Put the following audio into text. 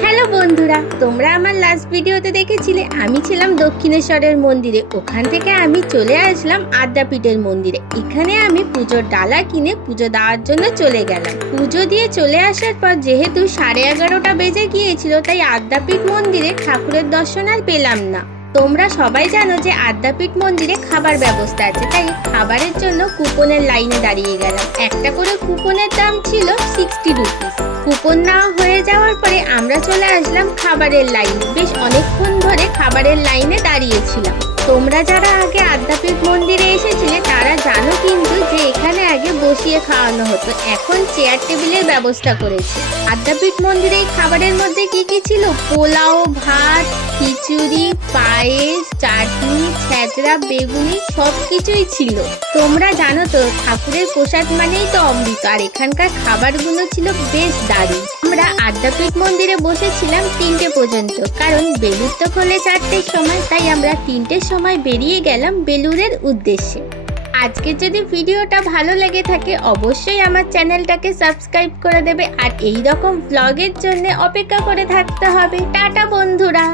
Hello বন্ধুরা, তোমরা আমার লাস্ট ভিডিওতে দেখেছিলে, আমি ছিলাম দক্ষিণেশ্বরের মন্দিরে। ওখান থেকে আমি চলে আসলাম আদ্যাপীঠের মন্দিরে। এখানে আমি পুজোর ডালা কিনে পুজো দেওয়ার জন্য চলে গেলাম। পুজো দিয়ে চলে আসার পর যেহেতু সাড়ে এগারোটা বেজে গিয়েছিল, তাই আদ্যাপীঠ মন্দিরে ঠাকুরের দর্শন আর পেলাম না। তোমরা সবাই জানো যে আদ্যাপীঠ মন্দিরে খাবার ব্যবস্থা আছে, তাই খাবারের জন্য কুপনের লাইনে দাঁড়িয়ে গেলাম। একটা করে কুপনের দাম ছিল সিক্সটি রুপিস কুপন নেওয়া হয়ে যাওয়ার পরে আমরা চলে আসলাম খাবারের লাইনে। বেশ অনেকক্ষণ ধরে খাবারের লাইনে দাঁড়িয়েছিলাম। তোমরা যারা আগে আদ্যাপীঠ মন্দিরে বসিয়ে খাওয়ানো হতো। এখন চেয়ার টেবিলের ব্যবস্থা করেছে। আদ্যাপীঠ মন্দিরে এই খাবারের মধ্যে কি কি ছিল? পোলাও, ভাত, খিচুড়ি, পায়েস, চাটনি, ছেঁচড়া, বেগুনি সব কিছুই ছিল। তোমরা জানো তো, ঠাকুরের প্রসাদ মানেই তো অমৃত। আর এখানকার খাবারগুলো ছিল বেশ দারুণ। আমরা আদ্যাপীঠ মন্দিরে বসেছিলাম তিনটে পর্যন্ত। কারণ বেলুর তো খোলে চারটের সময়, তাই আমরা তিনটের সময় বেরিয়ে গেলাম বেলুরের উদ্দেশ্যে। আজকে যদি ভিডিওটা ভালো লেগে থাকে, অবশ্যই আমার চ্যানেলটাকে সাবস্ক্রাইব করে দেবে। আর এই রকম ব্লগের জন্য অপেক্ষা করে থাকতে হবে। টাটা, বন্ধুরা।